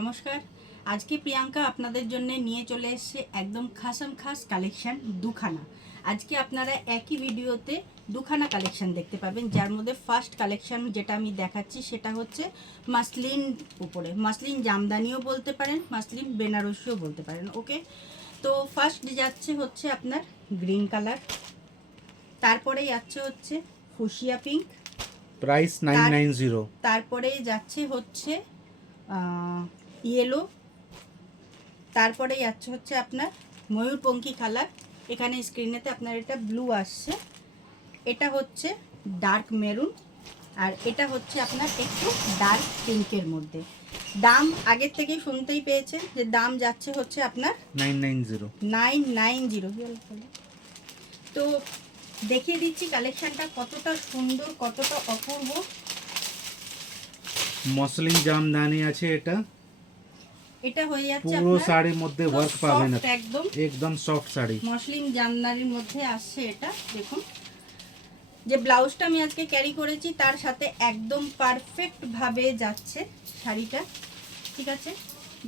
নমস্কার। আজকে প্রিয়াঙ্কা আপনাদের জন্য নিয়ে চলে এসেছে একদম খাসাম খাস কালেকশন দুখানা। আজকে আপনারা একই ভিডিওতে দুখানা কালেকশন দেখতে পাবেন, যার মধ্যে ফার্স্ট কালেকশন যেটা আমি দেখাচ্ছি সেটা হচ্ছে মাসলিন উপরে, মাসলিন জামদানিও বলতে পারেন, মাসলিন বেনারসিও বলতে পারেন। ওকে, তো ফার্স্ট যাচ্ছে হচ্ছে আপনার গ্রিন কালার, তারপরে যাচ্ছে হচ্ছে ফুশিয়া পিঙ্ক, প্রাইস 990। তারপরে যাচ্ছে হচ্ছে ইয়েলো, তারপরে যাচ্ছে হচ্ছে আপনার ময়ূরপঙ্খী কালার। এখানে স্ক্রিনেতে আপনার এটা ব্লু আসছে, এটা হচ্ছে ডার্ক মেরুন, আর এটা হচ্ছে আপনার একটু ডার্ক পিঙ্কের মধ্যে। দাম আগের থেকেই শুনতেই পেয়েছেন যে দাম যাচ্ছে হচ্ছে আপনার 990। তো দেখিয়ে দিচ্ছি কালেকশনটা কতটা সুন্দর, কতটা অপূর্ব। মসলিন জামদানি আছে, এটা হয়ে যাচ্ছে পুরো শাড়ির মধ্যে পুরো ওয়ার্ক পাবেন, soft একদম সফট শাড়ি। মসলিন জামদানির মধ্যে আসছে এটা। দেখুন যে ব্লাউজটা আমি আজকে ক্যারি করেছি তার সাথে একদম পারফেক্ট ভাবে যাচ্ছে শাড়িটা, ঠিক আছে।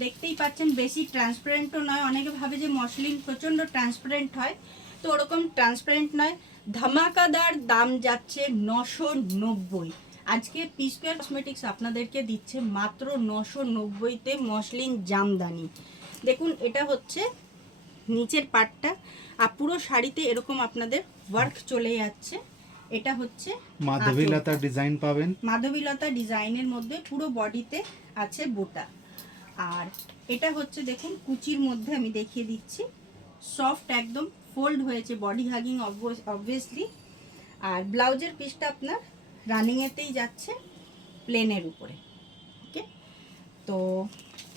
দেখতেই পাচ্ছেন বেশি ট্রান্সপারেন্টও নয়। অনেকে ভাবে যে মসলিন প্রচণ্ড ট্রান্সপারেন্ট হয়, তো ওরকম ট্রান্সপারেন্ট নয়। ধামাকাদার দাম যাচ্ছে 990। আজকে পি স্কোয়ার কসমেটিক্স আপনাদেরকে দিচ্ছে মাত্র 990-তে মসলিন জামদানি। দেখুন এটা হচ্ছে নিচের পাটটা, আর পুরো শাড়িতে এরকম আপনাদের ওয়ার্ক চলে যাচ্ছে। এটা হচ্ছে মাধবীলতা ডিজাইন পাবেন, মাধবীলতা ডিজাইনের মধ্যে পুরো বডিতে আছে বুটা। আর এটা হচ্ছে দেখুন কুচির মধ্যে আমি দেখিয়ে দিচ্ছি, সফট একদম ফোল্ড হয়েছে, বডি হাগিং অবভিয়াসলি। আর ব্লাউজের পিসটা আপনার রানিংয়েতেই যাচ্ছে প্লেনের উপরে। ওকে, তো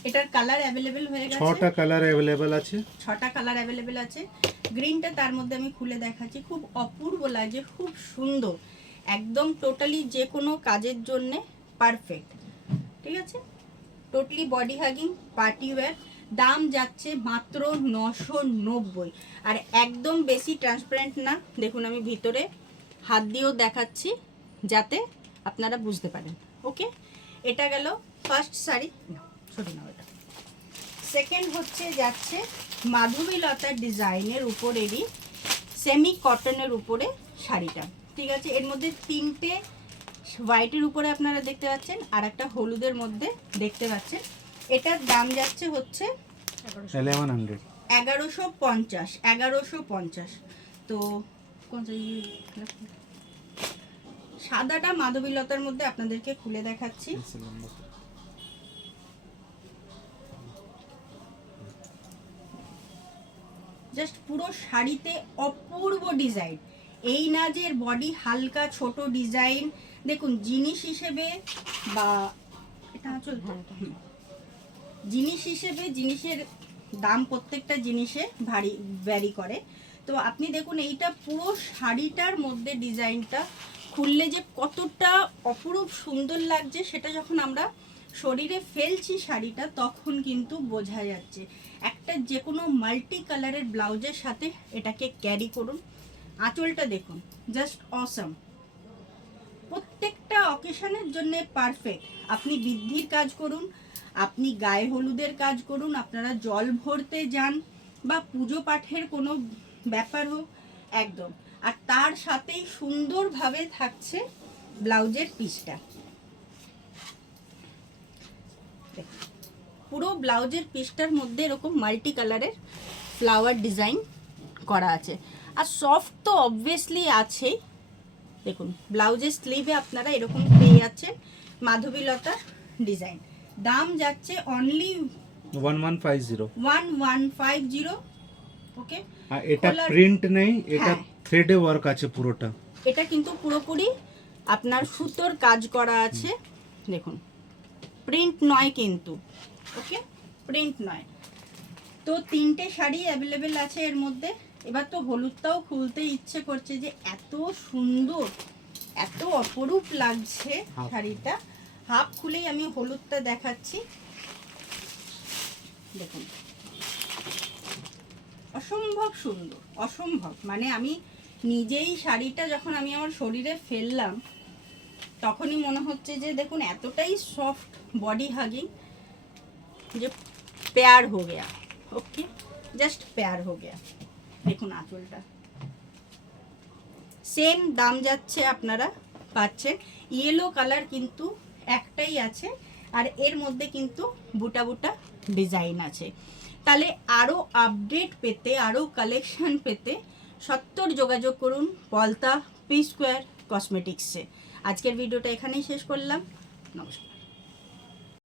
এটার কালার অ্যাভেলেবেল হয়ে গেছে, 6টা কালার অ্যাভেলেবেল আছে। 6টা কালার অ্যাভেলেবেল আছে। গ্রিনটা তার মধ্যে আমি খুলে দেখাচ্ছি, খুব অপূর্ব লাগে, খুব সুন্দর, একদম টোটালি যে কোনো কাজের জন্য পারফেক্ট, ঠিক আছে। Totally body hugging party wear. দাম যাচ্ছে মাত্র 990, আর একদম বেশি ট্রান্সপারেন্ট না। দেখুন আমি ভিতরে হাত দিয়েও দেখাচ্ছি যাতে আপনারা বুঝতে পারেন। ওকে, এটা গেল ফার্স্ট শাড়ি, ছোট না ওটা। সেকেন্ড হচ্ছে যাচ্ছে মাধবীলতার ডিজাইনের উপরেরই সেমি কটনের উপরে শাড়িটা, ঠিক আছে। এর মধ্যে তিনটে হোয়াইটের উপরে আপনারা দেখতে পাচ্ছেন, আর একটা হলুদের মধ্যে দেখতে পাচ্ছেন। এটার দাম যাচ্ছে হচ্ছে 1150। তো সাদাটা মাধবীলতার মধ্যে আপনাদেরকে খুলে দেখাচ্ছি। জাস্ট পুরো শাড়িতে অপূর্ব ডিজাইন। এই না যে বডি হালকা ছোট ডিজাইন, দেখুন জিনিস হিসেবে বা এটা জিনিস হিসেবে জিনিসের দাম প্রত্যেকটা জিনিসে ভ্যারি করে। তো আপনি দেখুন এইটা পুরো শাড়িটার মধ্যে ডিজাইনটা খুললে যে কতটা অপরূপ সুন্দর লাগছে, সেটা যখন আমরা শরীরে ফেলছি শাড়িটা তখন কিন্তু বোঝা যাচ্ছে। একটা যে কোনো মাল্টি কালারের ব্লাউজের সাথে এটাকে ক্যারি করুন। আঁচলটা দেখুন, জাস্ট অসম, প্রত্যেকটা অকেশনের জন্য পারফেক্ট। আপনি বৃদ্ধির কাজ করুন, আপনি গায়ে হলুদের কাজ করুন, আপনারা জল ভরতে যান, বা পুজো পাঠের কোনো ব্যাপার হোক, একদম। আর তার সাথেই সুন্দরভাবে থাকছে ব্লাউজের পিসটা। পুরো ব্লাউজের পিসটার মধ্যে এরকম মাল্টি কালারের ফ্লাওয়ার ডিজাইন করা আছে, আর সফট তো অবভিয়াসলি আছেই। দেখুন ব্লাউজের স্লিভে আপনারা এরকম পেয়ে যাচ্ছেন মাধবীলতার ডিজাইন। দাম যাচ্ছে অনলি 1150। ওকে, আর এটা প্রিন্ট নেই, এটা থ্রেডে ওয়ার্ক আছে পুরোটা। এটা কিন্তু পুরোপুরি আপনার সুতোর কাজ করা আছে, দেখুন প্রিন্ট নয় কিন্তু। ওকে, প্রিন্ট নয়। তো তিনটে শাড়ি অ্যাভেলেবেল আছে এর মধ্যে। এবার তো হলুদটাও খুলতে ইচ্ছে করছে, যে এত সুন্দর, এত অপরূপ লাগছে শাড়িটা। হাফ খুলেই আমি হলুদটা দেখাচ্ছি। দেখুন অসম্ভব সুন্দর, অসম্ভব, মানে আমি নিজেই শাড়িটা যখন আমি আমার শরীরে ফেললাম তখনই মনে হচ্ছে যে দেখুন এতটাই সফট বডি হাগিং, যে পেয়ার हो गया, ओके जस्ट पेयर हो गया। দেখুন আঁচলটা সেম দাম যাচ্ছে, আপনারা পাচ্ছেন। ইয়েলো কালার কিন্তু একটাই আছে, আর এর মধ্যে কিন্তু বুটা বুটা ডিজাইন আছে। তাহলে আরও আপডেট পেতে, আরও কালেকশন পেতে সত্তর যোগাযোগ করুন পলতা পি স্কোয়ার কসমেটিক্সে। আজকের ভিডিওটা এখানেই শেষ করলাম, নমস্কার।